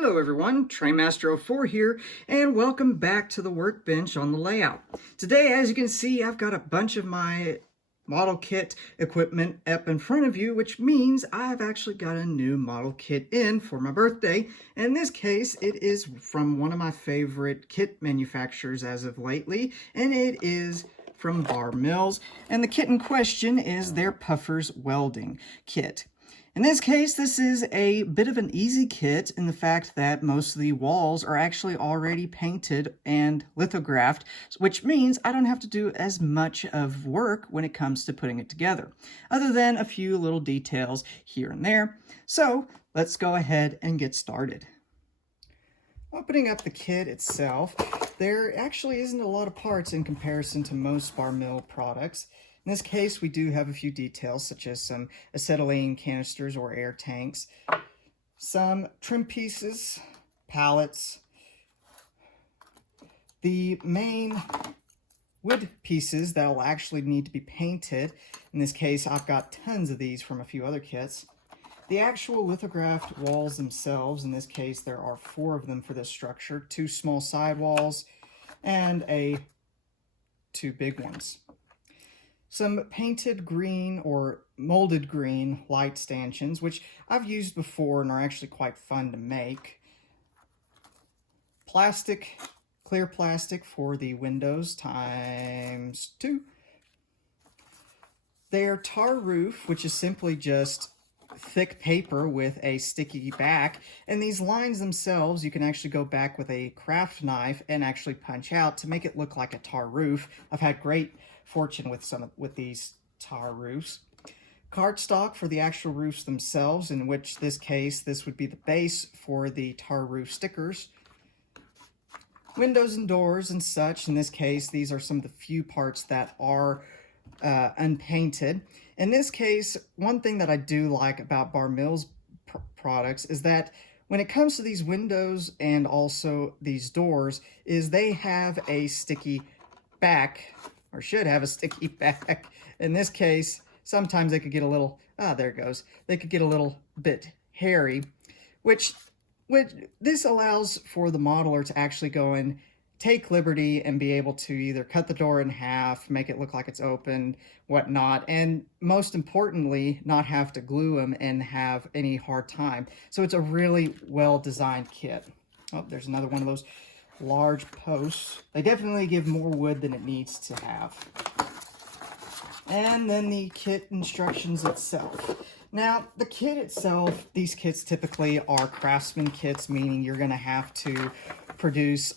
Hello everyone, TrainMaster04 here, and welcome back to the workbench on the layout. Today, as you can see, I've got a bunch of my model kit equipment up in front of you, which means I've actually got a new model kit in for my birthday. In this case, it is from one of my favorite kit manufacturers as of lately, and it is from Bar Mills, and the kit in question is their Puffers welding kit. In this case, this is a bit of an easy kit in the fact that most of the walls are actually already painted and lithographed, which means I don't have to do as much of work when it comes to putting it together, other than a few little details here and there. So let's go ahead and get started. Opening up the kit itself, there actually isn't a lot of parts in comparison to most Bar Mill products. In this case, we do have a few details, such as some acetylene canisters or air tanks, some trim pieces, pallets, the main wood pieces that will actually need to be painted. In this case, I've got tons of these from a few other kits. The actual lithographed walls themselves, in this case, there are 4 of them for this structure, 2 small side walls and 2 big ones. Some painted green or molded green light stanchions, which I've used before and are actually quite fun to make. Plastic, clear plastic for the windows ×2. Their tar roof, which is simply just thick paper with a sticky back, and these lines themselves you can actually go back with a craft knife and actually punch out to make it look like a tar roof. I've had great fortune with these tar roofs. Cardstock for the actual roofs themselves, in which this would be the base for the tar roof stickers. Windows and doors and such, in this case these are some of the few parts that are unpainted. In this case, one thing that I do like about Bar Mills products is that when it comes to these windows and also these doors, is they have a sticky back, or should have a sticky back. In this case, sometimes they could get a little, there it goes. They could get a little bit hairy, which this allows for the modeler to actually go and take liberty and be able to either cut the door in half, make it look like it's open, whatnot, and most importantly, not have to glue them and have any hard time. So it's a really well-designed kit. Oh, there's another one of those large posts. They definitely give more wood than it needs to have. And then the kit instructions itself. Now, the kit itself, these kits typically are craftsman kits, meaning you're going to have to produce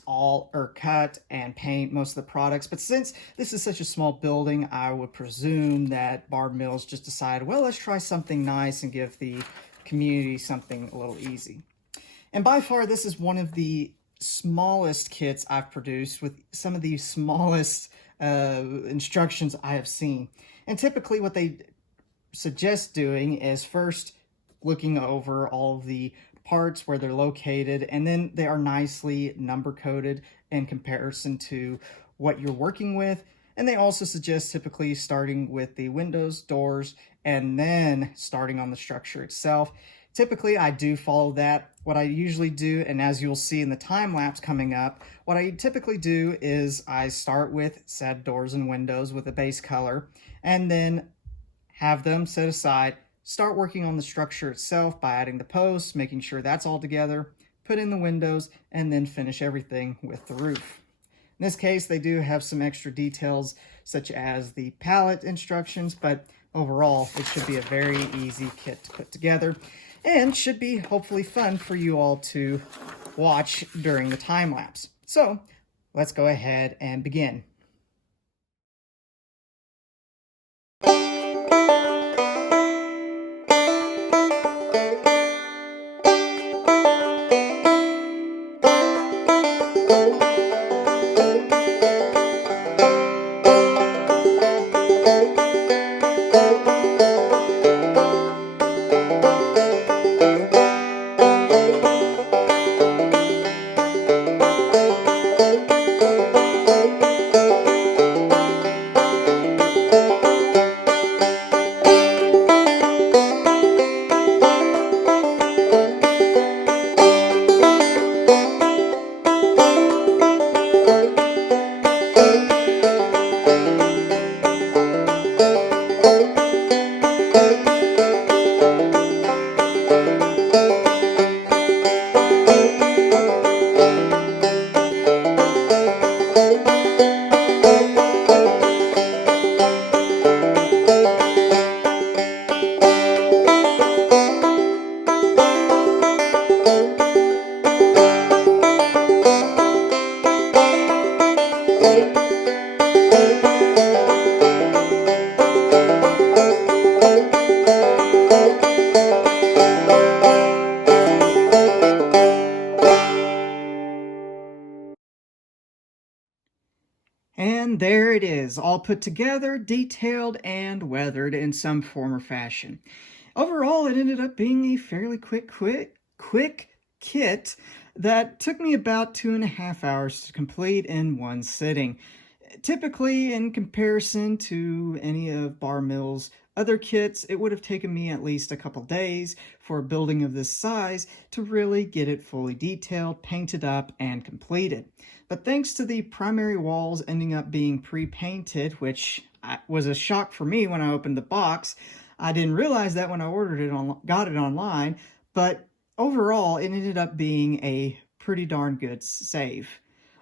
cut and paint most of the products. But since this is such a small building, I would presume that Bar Mills just decided, well, let's try something nice and give the community something a little easy. And by far, this is one of the smallest kits I've produced with some of the smallest instructions I have seen. And typically what they suggest doing is first looking over all of the parts where they're located, and then they are nicely number coded in comparison to what you're working with. And they also suggest typically starting with the windows, doors, and then starting on the structure itself. Typically, I do follow that. What I usually do, and as you'll see in the time lapse coming up, what I typically do is I start with said doors and windows with a base color, and then have them set aside, start working on the structure itself by adding the posts, making sure that's all together, put in the windows, and then finish everything with the roof. In this case, they do have some extra details, such as the palette instructions, but overall, it should be a very easy kit to put together, and should be hopefully fun for you all to watch during the time lapse. So let's go ahead and begin. And there it is, all put together, detailed, and weathered in some form or fashion. Overall, it ended up being a fairly quick kit that took me about 2.5 hours to complete in one sitting. Typically, in comparison to any of Bar Mill's other kits, it would have taken me at least a couple days for a building of this size to really get it fully detailed, painted up, and completed. But thanks to the primary walls ending up being pre-painted, which was a shock for me when I opened the box. I didn't realize that when I got it online, but overall, it ended up being a pretty darn good save.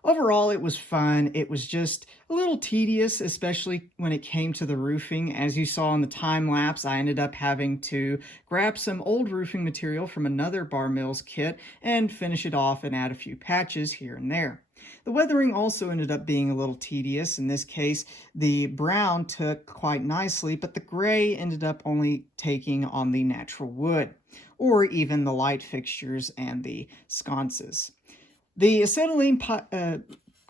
Overall, it was fun. It was just a little tedious, especially when it came to the roofing. As you saw in the time lapse, I ended up having to grab some old roofing material from another Bar Mills kit and finish it off and add a few patches here and there. The weathering also ended up being a little tedious. In this case, the brown took quite nicely, but the gray ended up only taking on the natural wood, or even the light fixtures and the sconces. The acetylene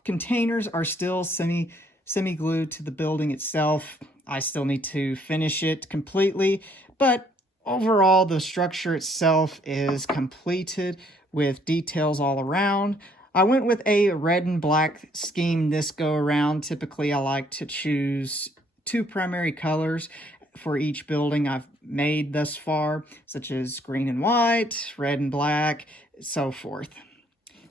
containers are still semi-glued to the building itself. I still need to finish it completely, but overall the structure itself is completed with details all around. I went with a red and black scheme this go around. Typically, I like to choose 2 primary colors for each building I've made thus far, such as green and white, red and black, so forth.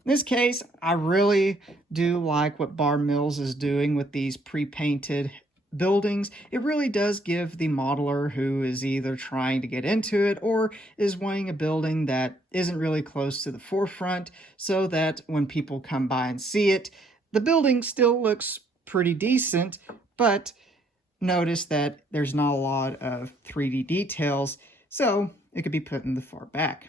In this case, I really do like what Bar Mills is doing with these pre-painted buildings. It really does give the modeler who is either trying to get into it or is wanting a building that isn't really close to the forefront, so that when people come by and see it, the building still looks pretty decent, but notice that there's not a lot of 3D details, so it could be put in the far back.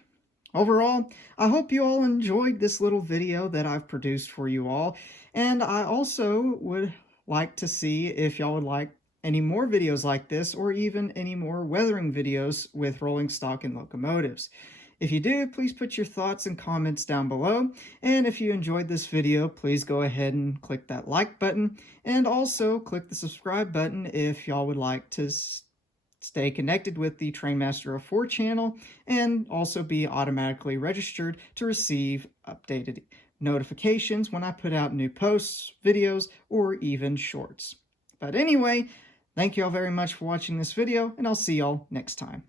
Overall, I hope you all enjoyed this little video that I've produced for you all, and I also would like to see if y'all would like any more videos like this, or even any more weathering videos with rolling stock and locomotives. If you do, please put your thoughts and comments down below, and if you enjoyed this video, please go ahead and click that like button, and also click the subscribe button if y'all would like to stay connected with the Trainmaster 04 channel, and also be automatically registered to receive updated notifications when I put out new posts, videos, or even shorts. But anyway, thank you all very much for watching this video, and I'll see y'all next time.